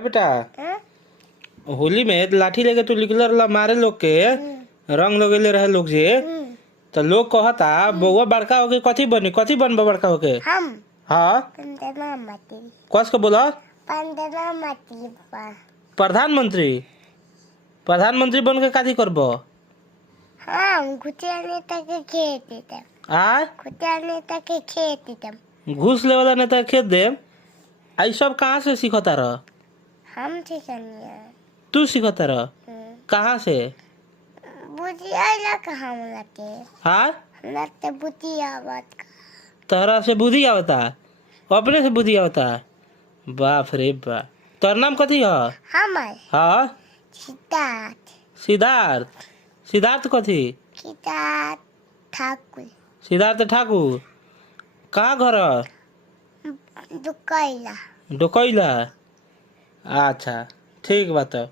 बेटा होली में लाठी लेके तू निकल रहा मारे लोग के रंग लगेले रहे लोग से तो लोग कहता बउआ बड़का होके कथी बनबा बड़का होके हम हाँ कस के बोला प्रधानमंत्री प्रधानमंत्री बन के काथी करबो हम कुटिया नेता के खेत देतम आ कुटिया नेता के खेत देतम घूस ले वाला नेता खेत दे आई सब कहाँ से सीखता रह हम ठिकनिया तू सीखता रह कहाँ से बुद्धि आइला का हम लगे हाँ हमरा ते बुद्धि आवत तोहरा से बुद्धि आवता अपने से बुद्धि आवता बाप रे बाप तोर नाम कथी है हमर हाँ सिद्धार्थ सिद्धार्थ सिद्धार्थ कथी सिद्धार्थ ठाकुर सिद्धार्थ ठाकुर कहाँ घर दुकैला डोकैला अच्छा ठीक बात है।